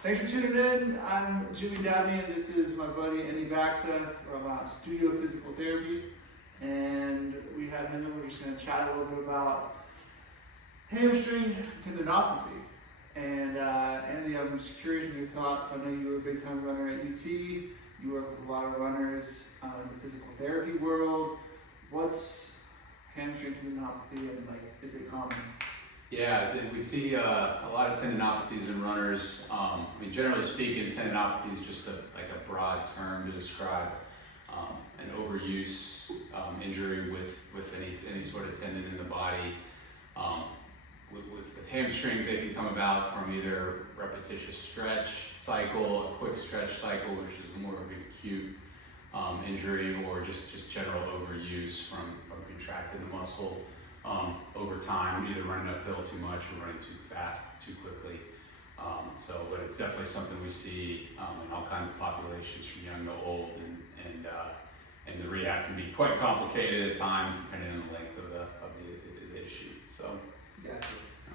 Thanks for tuning in. I'm Jimmy Dabney, and this is my buddy Andy Baksa from Studio Physical Therapy. And we have him, and we're just going to chat a little bit about hamstring tendinopathy. And Andy, I'm just curious in your thoughts. I know you were a big time runner at UT. You work with a lot of runners in the physical therapy world. What's hamstring tendinopathy, and is it common? Yeah, we see a lot of tendinopathies in runners. Generally speaking, tendinopathy is just a broad term to describe an overuse injury with any sort of tendon in the body. With hamstrings, they can come about from either repetitious stretch cycle, a quick stretch cycle, which is more of an acute injury, or just general overuse from contracting the muscle over time, either running uphill too much or running too fast, too quickly. But it's definitely something we see in all kinds of populations, from young to old, and the rehab can be quite complicated at times, depending on the length of the issue. Gotcha.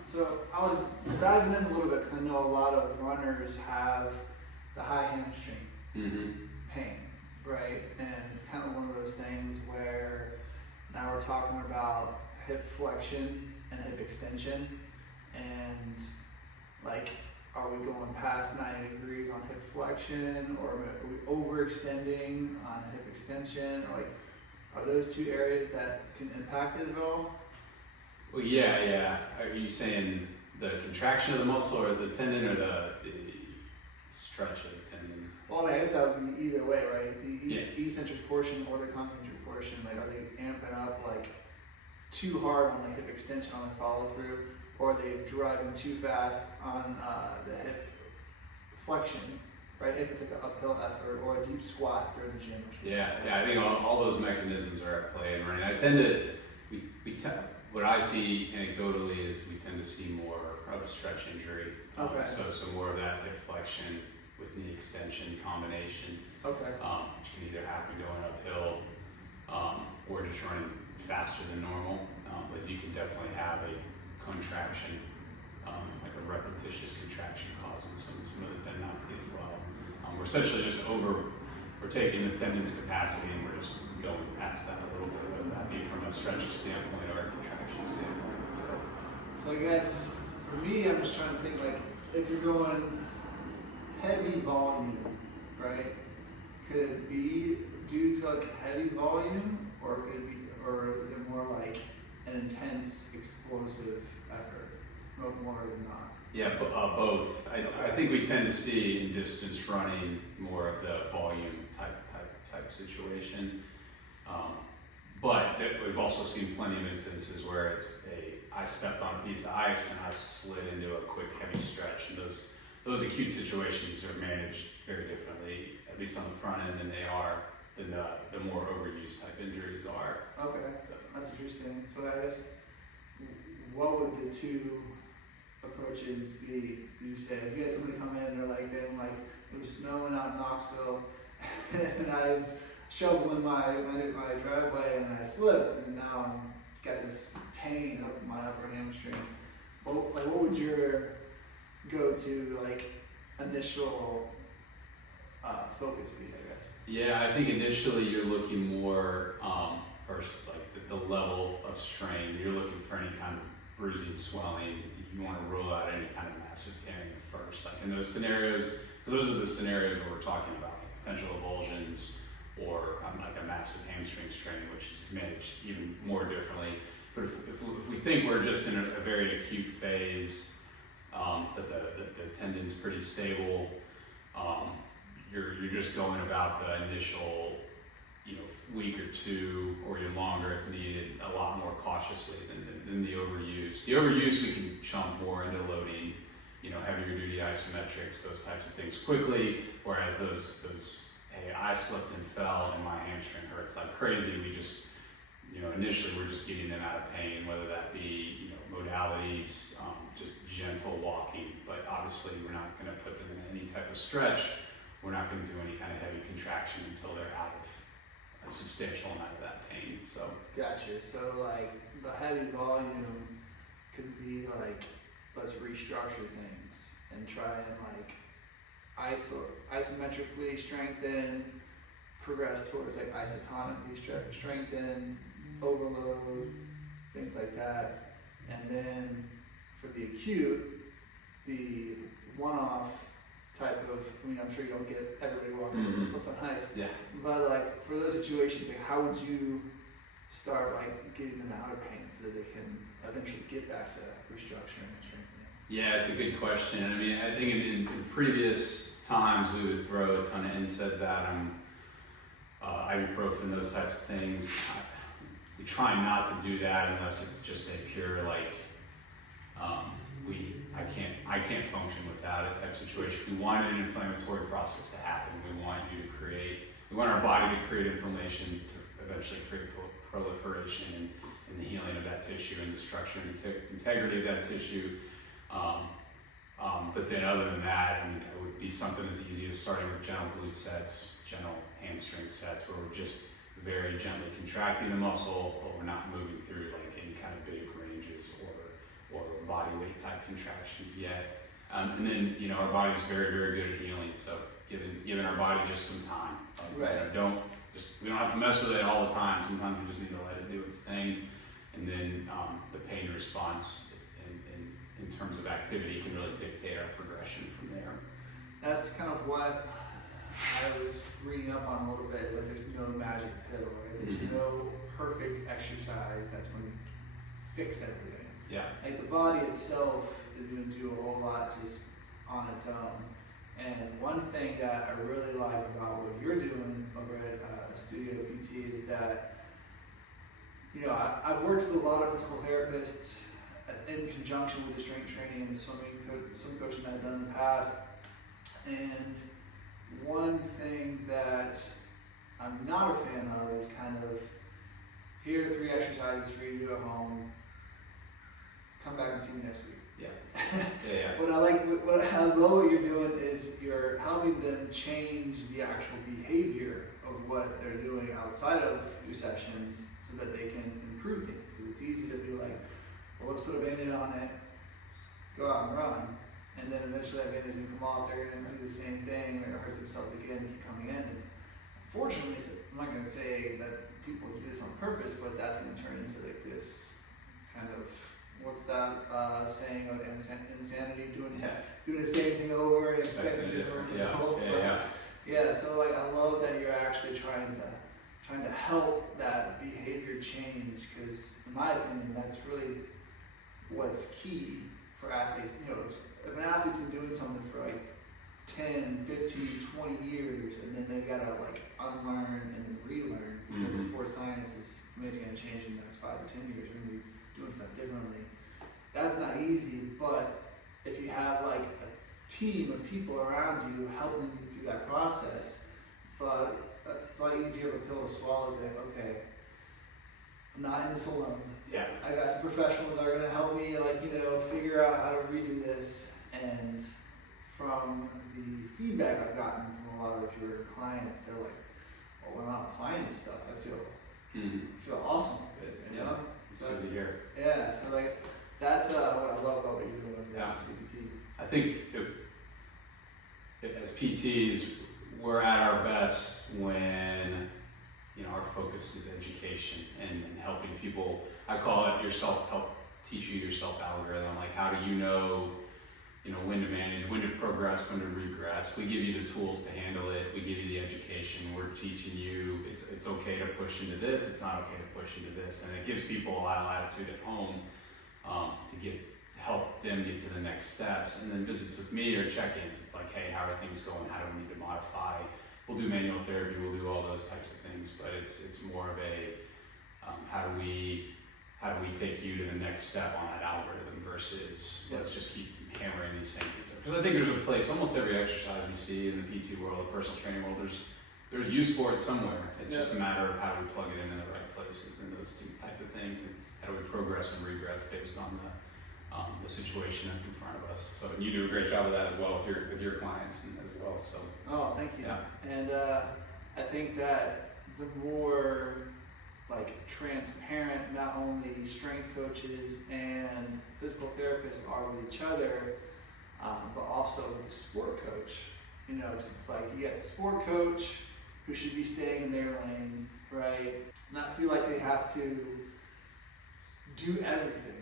So I was diving in a little bit because I know a lot of runners have the high hamstring pain, right? And it's kind of one of those things where now we're talking about hip flexion and hip extension, and are we going past 90 degrees on hip flexion, or are we overextending on hip extension? Are those two areas that can impact it at all? Well, yeah. Are you saying the contraction of the muscle, or the tendon, or the stretch of the tendon? Well, I guess that would be either way, right? The eccentric portion or the concentric portion, are they amping up too hard on the hip extension on the follow through, or are they driving too fast on the hip flexion, right? If it's an uphill effort or a deep squat during the gym. Yeah. I think all those mechanisms are at play in running. I tend to, what I see anecdotally is we tend to see more of a stretch injury. Okay. So more of that hip flexion with knee extension combination. Okay. Which can either happen going uphill or just running faster than normal. But you can definitely have a contraction, like a repetitious contraction, causing some of the tendinopathy as well. We're essentially just we're taking the tendon's capacity and we're just going past that a little bit, whether that be from a stretch standpoint or a contraction standpoint. So I guess for me, I'm just trying to think if you're going heavy volume, right? Could it be due to heavy volume, or is it more like an intense, explosive effort, more than not? Yeah, both. I think we tend to see in distance running more of the volume type situation, but we've also seen plenty of instances where I stepped on a piece of ice and I slid into a quick heavy stretch, and those acute situations are managed very differently, at least on the front end, than the more overuse type injuries are. Okay, that's interesting. So I guess, what would the two approaches be? You say if you had somebody come in and they're it was snowing out in Knoxville and I was shoveling my driveway and I slipped, and now I've got this pain up my upper hamstring. What would your go-to initial focus be, I guess? Yeah, I think initially you're looking more first the level of strain. You're looking for any kind of bruising, swelling. You want to rule out any kind of massive tearing first. In those scenarios, those are the scenarios where we're talking about potential avulsions or a massive hamstring strain, which is managed even more differently. But if we think we're just in a very acute phase, that the tendon's pretty stable, you're just going about the initial week or two, or even longer if needed, a lot more cautiously than the overuse. The overuse we can chunk more into loading, heavier duty isometrics, those types of things quickly, whereas those hey, I slipped and fell and my hamstring hurts like crazy, we just initially we're just getting them out of pain, whether that be modalities, just gentle walking, but obviously we're not going to put them in any type of stretch. We're not going to do any kind of heavy contraction until they're out of a substantial amount of that pain. So gotcha. So the heavy volume could be let's restructure things and try and isometrically strengthen, progress towards like isotonically strengthen, overload, things like that. And then for the acute, the one-off type of, I mean, I'm sure you don't get everybody walking with something nice, but like for those situations, like how would you start like getting them out of pain so that they can eventually get back to restructuring and strengthening? Yeah, it's a good question. I mean, I think in previous times we would throw a ton of NSAIDs at them, ibuprofen, those types of things. We try not to do that unless it's just a pure like, I can't function without it type situation. We want an inflammatory process to happen. We want our body to create inflammation to eventually create proliferation and the healing of that tissue and the structure and integrity of that tissue. But then other than that, I mean, it would be something as easy as starting with gentle glute sets, gentle hamstring sets, where we're just very gently contracting the muscle, but we're not moving through like any kind of big ranges or body weight type contractions yet. And then, you know, our body's very, very good at healing. So giving our body just some time. Right. You know, we don't have to mess with it all the time. Sometimes we just need to let it do its thing. And then the pain response in terms of activity can really dictate our progression from there. That's kind of what I was reading up on a little bit, is like there's no magic pill, right? There's no perfect exercise that's going to fix everything. Yeah. Like the body itself is going to do a whole lot just on its own. And one thing that I really like about what you're doing over at Studio PT is that, you know, I've worked with a lot of physical therapists in conjunction with the strength training and the swim coaching that I've done in the past. And one thing that I'm not a fan of is kind of, here are 3 exercises for you to do at home, come back and see me next week. Yeah. What I love what you're doing is you're helping them change the actual behavior of what they're doing outside of your sessions so that they can improve things. Because it's easy to be like, well, let's put a Band-Aid on it, go out and run, and then eventually that Band-Aid's gonna come off, they're gonna do the same thing, they're gonna hurt themselves again and keep coming in. And unfortunately, I'm not gonna say that people do this on purpose, but that's gonna turn into like this kind of, what's that saying of insanity, doing the same thing over and expecting a different result. Yeah, so like I love that you're actually trying to help that behavior change, because in my opinion, that's really what's key for athletes. You know, if an athlete's been doing something for like 10, 15, 20 years, and then they've got to like unlearn and then relearn, because sports science is amazing and change in the next 5 or 10 years. We're going to be doing stuff differently. That's not easy, but if you have like a team of people around you helping you through that process, it's a lot easier of a pill to swallow. Like, okay, I'm not in this alone. Yeah. I got some professionals that are going to help me, like, you know, figure out how to redo this. And from the feedback I've gotten from a lot of your clients, they're like, well, when I'm applying this stuff, I feel awesome with it, you know? It's good to hear. Yeah, so like, that's what I love about what you're doing with PT. I think if as PTs, we're at our best when, you know, our focus is education and helping people. I call it teach you your self-algorithm. Like, how do you know, when to manage, when to progress, when to regress. We give you the tools to handle it. We give you the education. We're teaching you it's okay to push into this. It's not okay to push into this. And it gives people a lot of latitude at home to help them get to the next steps. And then visits with me or check-ins. It's like, hey, how are things going? How do we need to modify? We'll do manual therapy. We'll do all those types of things. But it's more of a how do we take you to the next step on that algorithm versus let's just keep hammering these same things. Because I think there's a place, almost every exercise we see in the PT world, the personal training world, there's use for it somewhere. It's just a matter of how do we plug it in the right places and those two type of things, and how do we progress and regress based on the situation that's in front of us. So you do a great job of that as well with your clients as well. So thank you. Yeah. And I think that the more like transparent not only strength coaches and physical therapists are with each other, but also with the sport coach, You know, 'cause it's like you got the sport coach who should be staying in their lane, right? Not feel like they have to do everything,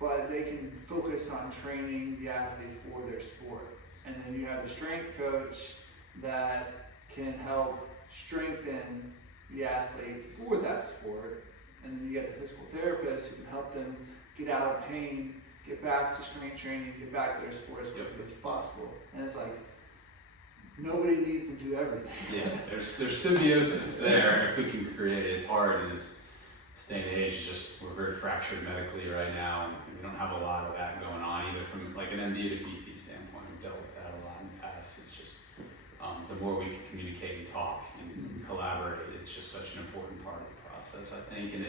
but they can focus on training the athlete for their sport. And then you have a strength coach that can help strengthen the athlete for that sport. And then you get the physical therapist who can help them get out of pain, get back to strength training, get back to their sport as quickly as possible. And it's like, nobody needs to do everything. Yeah, there's symbiosis there. If we can create it, it's hard, and it's this day and age. Just we're very fractured medically right now, and we don't have a lot of that going on either from like an MD to PT standpoint. We've dealt with that a lot in the past. It's just the more we can communicate and talk and collaborate, it's just such an important part of the process, I think, and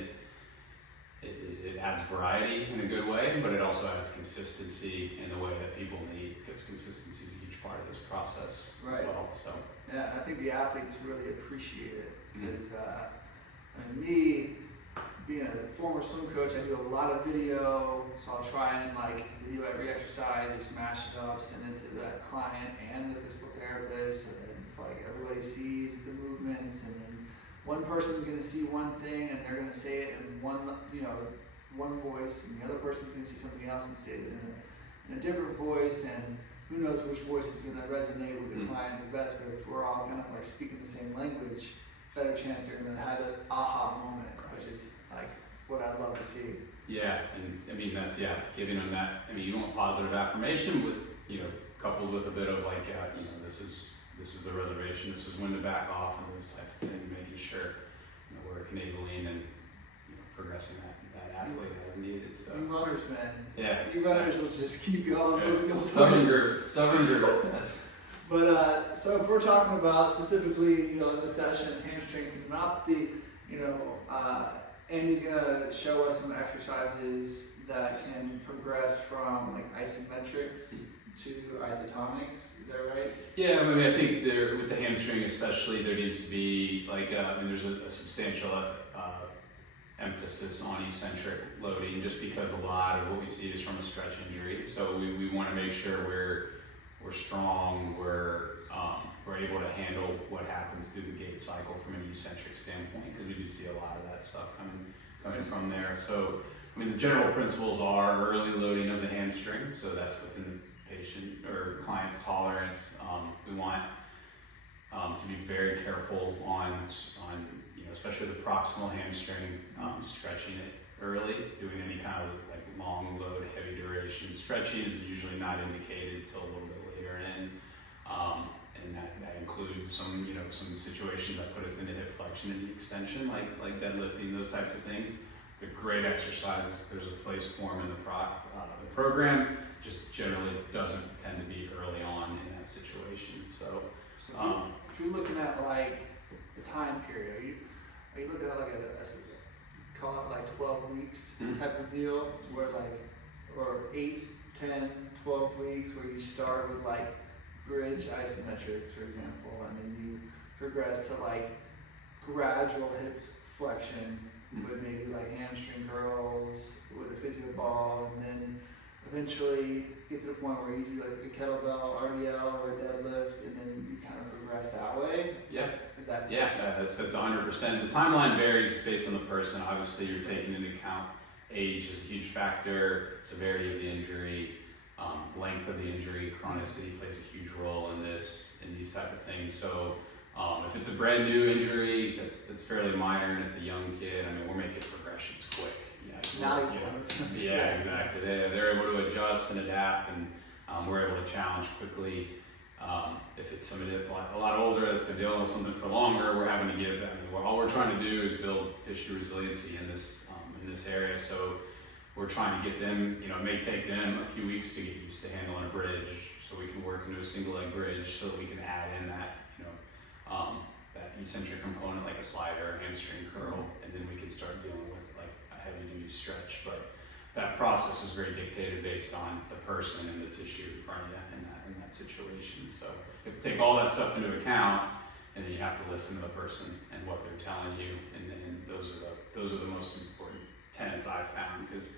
it adds variety in a good way, but it also adds consistency in the way that people need, because consistency is a huge part of this process as well. So yeah, I think the athletes really appreciate it because I mean, me being a former swim coach, I do a lot of video, so I'll try and like video every exercise, just mash it up, send it to the client and the physical therapist, and it's like everybody sees the movements, and then one person's going to see one thing and they're going to say it in one voice, and the other person's going to see something else and say it in a different voice, and who knows which voice is going to resonate with the client the best. But if we're all kind of like speaking the same language, it's a better chance they're going to have an aha moment, which is like what I'd love to see. Yeah, and I mean that's giving them that. I mean, you want positive affirmation with coupled with a bit of like this is the reservation, this is when to back off, and those types of things, making sure we're enabling and progressing that athlete as needed. So you runners, man. Yeah. You runners will just keep going. Yeah. Stubborn group. But so if we're talking about specifically, in this session, hamstring tendinopathy, Andy's gonna show us some exercises that can progress from like isometrics to isotonics. Is that right? Yeah, I mean, I think with the hamstring especially, there needs to be like, there's a substantial emphasis on eccentric loading, just because a lot of what we see is from a stretch injury. So we want to make sure we're strong, we're able to handle what happens through the gait cycle from an eccentric standpoint, because we do see a lot of that stuff coming from there. So I mean, the general principles are early loading of the hamstring, so that's within the patient or client's tolerance. We want to be very careful on especially the proximal hamstring, stretching it early, doing any kind of like long load, heavy duration. Stretching is usually not indicated till a little bit later in, and that includes some situations that put us into hip flexion and extension, like deadlifting, those types of things. They're great exercises. There's a place for them in the program. Just generally doesn't tend to be early on in that situation. So if you're looking at like the time period, are you looking at like a call it like 12 weeks type of deal, where or 8, 10, 12 weeks, where you start with like bridge isometrics, for example, and then you progress to like gradual hip flexion with maybe like hamstring curls with a physio ball, and then eventually get to the point where you do like a kettlebell, RDL, or a deadlift, and then you kind of progress that way? Yeah. Is that? Yeah, that's 100%. The timeline varies based on the person. Obviously, you're taking into account age is a huge factor, severity of the injury, length of the injury, chronicity plays a huge role in these type of things. So if it's a brand new injury that's fairly minor and it's a young kid, I mean, we're making progressions quick. Yeah, exactly. They're able to adjust and adapt, and we're able to challenge quickly. If it's somebody that's a lot older, that's been dealing with something for longer, we're having to give. All we're trying to do is build tissue resiliency in this area. So we're trying to get them. It may take them a few weeks to get used to handling a bridge, so we can work into a single leg bridge, so that we can add in that that eccentric component like a slider, hamstring curl, and then we can start dealing with like a heavy duty stretch. But that process is very dictated based on the person and the tissue in front of you in that situation. So you have to take all that stuff into account, and then you have to listen to the person and what they're telling you, and those are the most important tenets I've found, because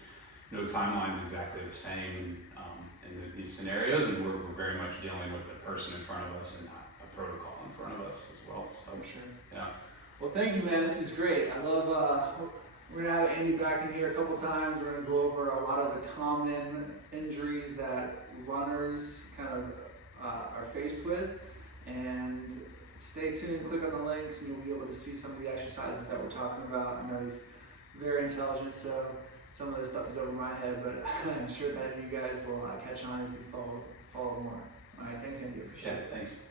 no timeline's exactly the same, in these scenarios, and we're very much dealing with a person in front of us and not a protocol in front of us as well. So For sure. yeah. Well, thank you, man. This is great. I love. We're gonna have Andy back in here a couple times. We're gonna go over a lot of the common injuries that runners kind of are faced with, and stay tuned. Click on the links, and you'll be able to see some of the exercises that we're talking about. I know he's very intelligent, so some of this stuff is over my head, but I'm sure that you guys will catch on if you follow more. All right, thanks, Andy. Appreciate it. Thanks.